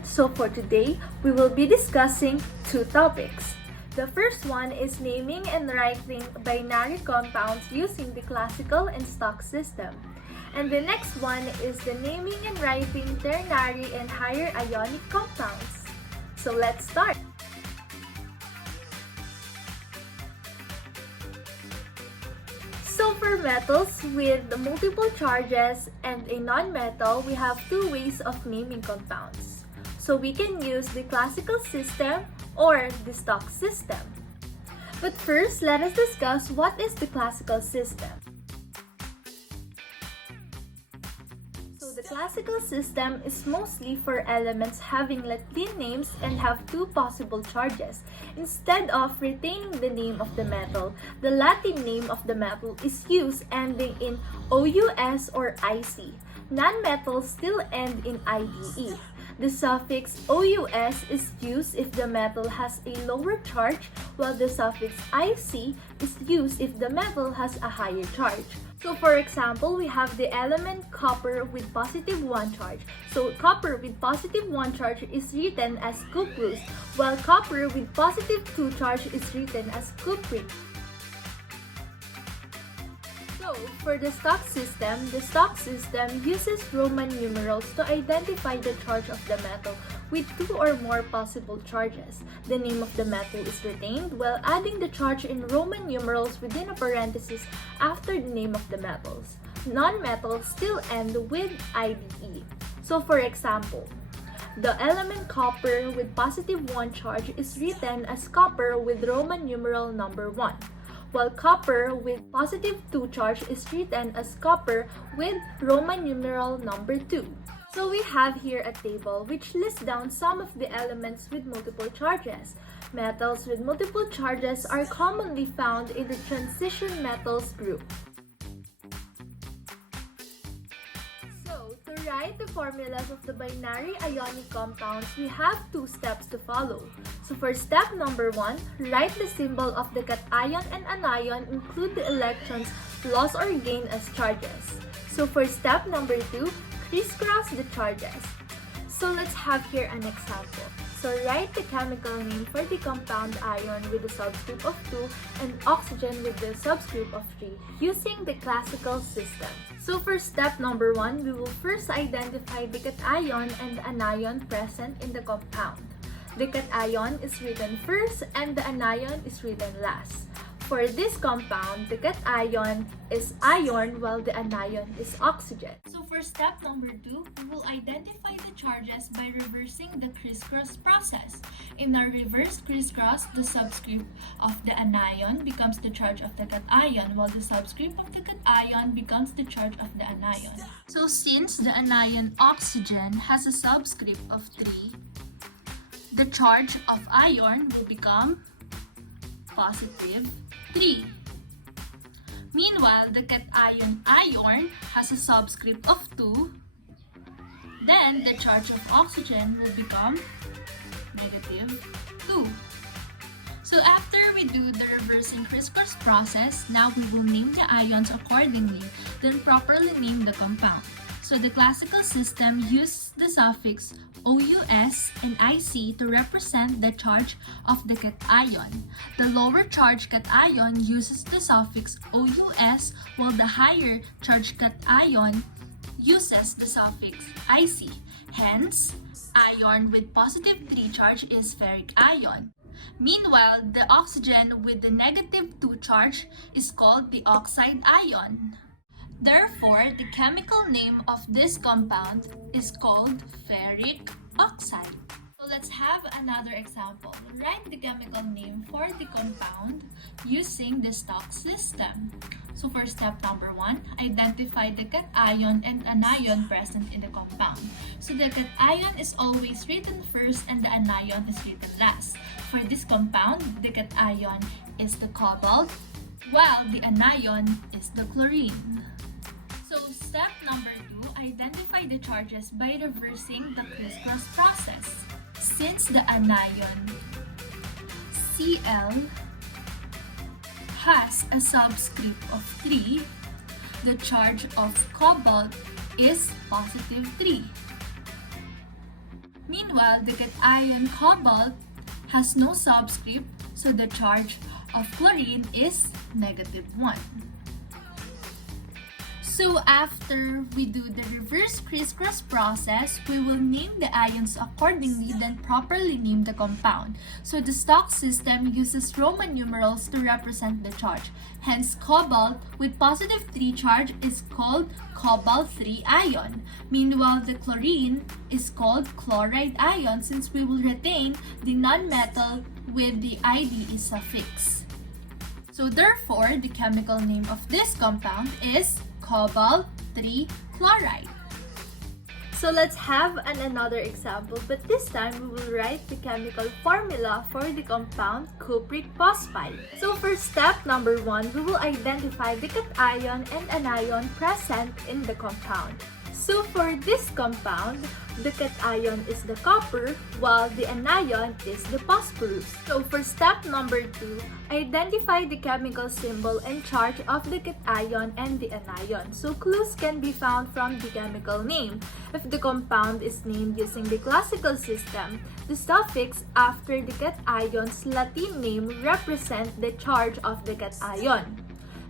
student. So for today, we will be discussing two topics. The first one is naming and writing binary compounds using the classical and stock system. And the next one is the naming and writing ternary and higher ionic compounds. So let's start. So for metals with multiple charges and a non-metal, we have two ways of naming compounds. So we can use the classical system or the stock system. But first, let us discuss what is the classical system. So the classical system is mostly for elements having Latin names and have two possible charges. Instead of retaining the name of the metal, the Latin name of the metal is used ending in OUS or IC. Non-metals still end in IDE. The suffix OUS is used if the metal has a lower charge, while the suffix IC is used if the metal has a higher charge. So for example, we have the element copper with positive 1 charge. So copper with positive 1 charge is written as cuprous, while copper with positive 2 charge is written as cupric. So, for the stock system uses Roman numerals to identify the charge of the metal with 2 or more possible charges. The name of the metal is retained while adding the charge in Roman numerals within a parenthesis after the name of the metals. Non-metals still end with IDE. So, for example, the element copper with positive 1 charge is written as copper with Roman numeral number 1. While copper with positive 2 charge is written as copper with Roman numeral number 2. So we have here a table which lists down some of the elements with multiple charges. Metals with multiple charges are commonly found in the transition metals group. So to write the formulas of the binary ionic compounds, we have two steps to follow. So for step number 1, write the symbol of the cation and anion, include the electrons lost or gained as charges. So for step number 2, crisscross the charges. So let's have here an example. So write the chemical name for the compound ion with the subscript of 2 and oxygen with the subscript of 3 using the classical system. So for step number 1, we will first identify the cation and anion present in the compound. The cation is written first and the anion is written last. For this compound, the cation is iron while the anion is oxygen. So for step number 2, we will identify the charges by reversing the crisscross process. In our reverse crisscross, the subscript of the anion becomes the charge of the cation, while the subscript of the cation becomes the charge of the anion. So since the anion oxygen has a subscript of 3, the charge of iron will become positive 3. Meanwhile, the cation iron has a subscript of 2. Then, the charge of oxygen will become negative 2. So after we do the reversing crisscross process, now we will name the ions accordingly, then properly name the compound. So the classical system uses the suffix OUS and IC to represent the charge of the cation. The lower charge cation uses the suffix OUS, while the higher charge cation uses the suffix IC. Hence, iron with positive 3 charge is ferric ion. Meanwhile, the oxygen with the negative 2 charge is called the oxide ion. Therefore, the chemical name of this compound is called ferric oxide. So let's have another example. Write the chemical name for the compound using the stock system. So for step number 1, identify the cation and anion present in the compound. So the cation is always written first and the anion is written last. For this compound, the cation is the cobalt, while the anion is the chlorine. So step number 2, identify the charges by reversing the crisscross process. Since the anion Cl has a subscript of 3, the charge of cobalt is positive 3. Meanwhile, the cation cobalt has no subscript, so the charge of chlorine is -1. So after we do the reverse crisscross process, we will name the ions accordingly, then properly name the compound. So the stock system uses Roman numerals to represent the charge. Hence, cobalt with +3 charge is called cobalt 3 ion. Meanwhile, the chlorine is called chloride ion since we will retain the nonmetal with the IDE suffix. So therefore, the chemical name of this compound is cobalt 3 chloride. So let's have another example, but this time we will write the chemical formula for the compound cupric phosphide. So for step number 1, we will identify the cation and anion present in the compound. So for this compound, the cation is the copper while the anion is the phosphorus. So for step number 2, identify the chemical symbol and charge of the cation and the anion. So clues can be found from the chemical name. If the compound is named using the classical system, the suffix after the cation's Latin name represent the charge of the cation.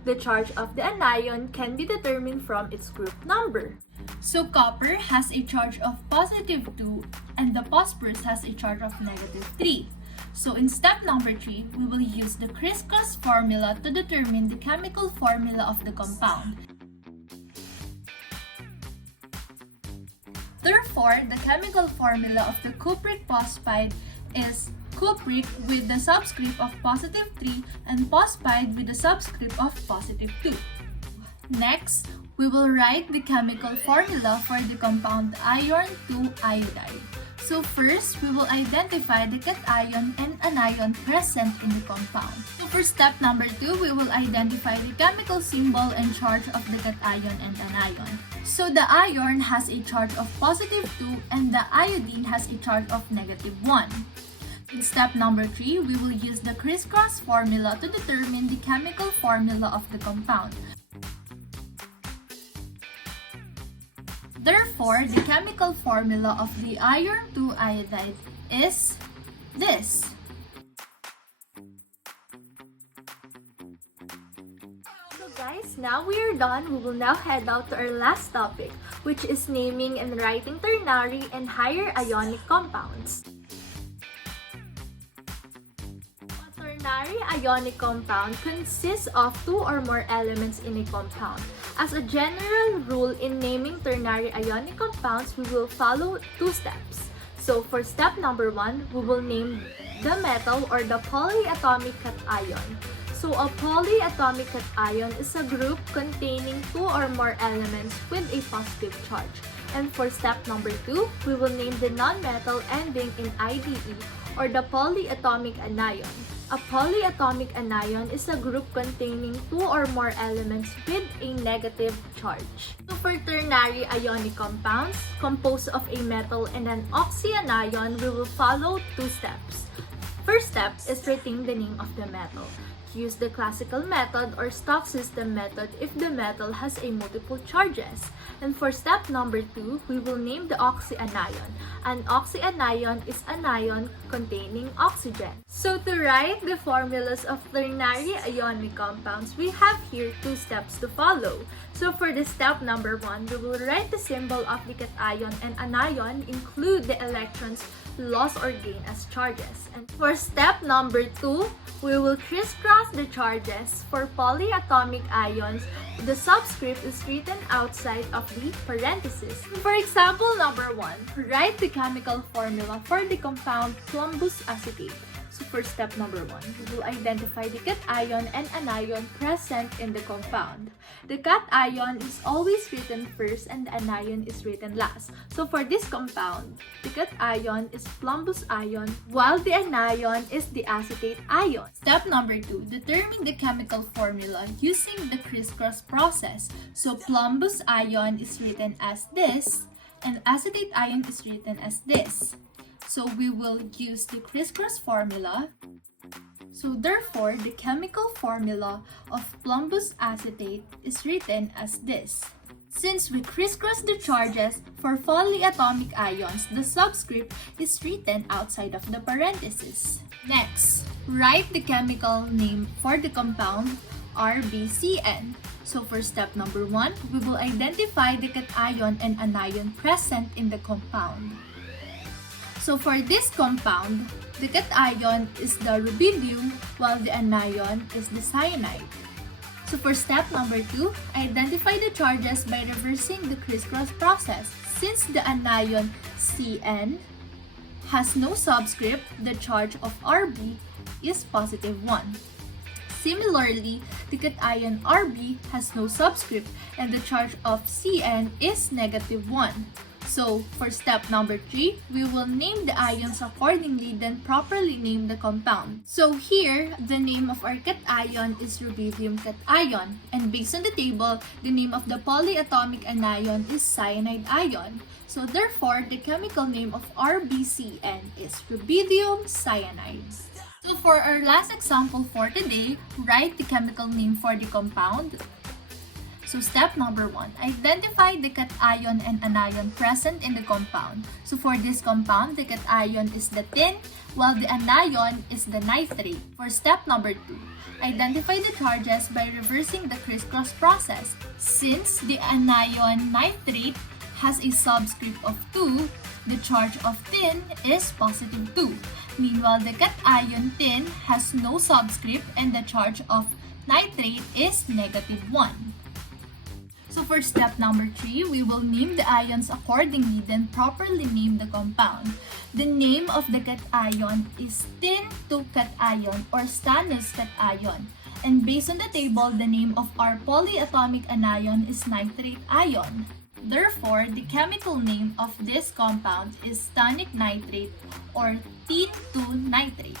The charge of the anion can be determined from its group number. So copper has a charge of +2 and the phosphorus has a charge of -3. So in step number 3, we will use the crisscross formula to determine the chemical formula of the compound. Therefore, the chemical formula of the cupric phosphide is cupric with the subscript of +3 and phosphide with the subscript of +2. Next, we will write the chemical formula for the compound iron 2 iodide. So first, we will identify the cation and anion present in the compound. So for step number 2, we will identify the chemical symbol and charge of the cation and anion. So the iron has a charge of +2 and the iodine has a charge of -1. In step number 3, we will use the crisscross formula to determine the chemical formula of the compound. Therefore, the chemical formula of the iron 2 iodide is this. So guys, now we are done. We will now head out to our last topic, which is naming and writing ternary and higher ionic compounds. A ternary ionic compound consists of 2 or more elements in a compound. As a general rule in naming ternary ionic compounds, we will follow 2 steps. So for step number 1, we will name the metal or the polyatomic cation. So a polyatomic cation is a group containing 2 or more elements with a positive charge. And for step number 2, we will name the nonmetal ending in IDE or the polyatomic anion. A polyatomic anion is a group containing 2 or more elements with a negative charge. So for ternary ionic compounds composed of a metal and an oxyanion, we will follow 2 steps. First step is retain the name of the metal. Use the classical method or stock system method if the metal has a multiple charges. And for step number 2, we will name the oxyanion. An oxyanion is an ion containing oxygen. So to write the formulas of ternary ionic compounds, we have here 2 steps to follow. So for the step number 1, we will write the symbol of the cation and anion, include the electrons lost or gained as charges. And for step number 2, we will crisscross the charges. For polyatomic ions, the subscript is written outside of the parentheses. For example number 1, write the chemical formula for the compound plumbous acetate. So for step number 1, we will identify the cation and anion present in the compound. The cation is always written first and the anion is written last. So for this compound, the cation is plumbous ion while the anion is the acetate ion. Step number 2, determine the chemical formula using the crisscross process. So plumbous ion is written as this and acetate ion is written as this. So we will use the crisscross formula. So therefore, the chemical formula of plumbous acetate is written as this. Since we crisscross the charges for polyatomic ions, the subscript is written outside of the parentheses. Next, write the chemical name for the compound RBCN. So for step number 1, we will identify the cation and anion present in the compound. So for this compound, the cation is the rubidium while the anion is the cyanide. So for step number 2, identify the charges by reversing the crisscross process. Since the anion Cn has no subscript, the charge of Rb is positive 1. Similarly, the cation Rb has no subscript and the charge of Cn is negative 1. So, for step number 3, we will name the ions accordingly, then properly name the compound. So here, the name of our cation is rubidium cation, and based on the table, the name of the polyatomic anion is cyanide ion. So therefore, the chemical name of RBCN is rubidium cyanide. So for our last example for today, write the chemical name for the compound. So step number 1, identify the cation and anion present in the compound. So for this compound, the cation is the tin, while the anion is the nitrate. For step number 2, identify the charges by reversing the crisscross process. Since the anion nitrate has a subscript of 2, the charge of tin is positive 2. Meanwhile, the cation tin has no subscript and the charge of nitrate is negative 1. So for step number 3, we will name the ions accordingly, then properly name the compound. The name of the cation is tin 2 cation or stannous cation. And based on the table, the name of our polyatomic anion is nitrate ion. Therefore, the chemical name of this compound is stannic nitrate or tin 2 nitrate.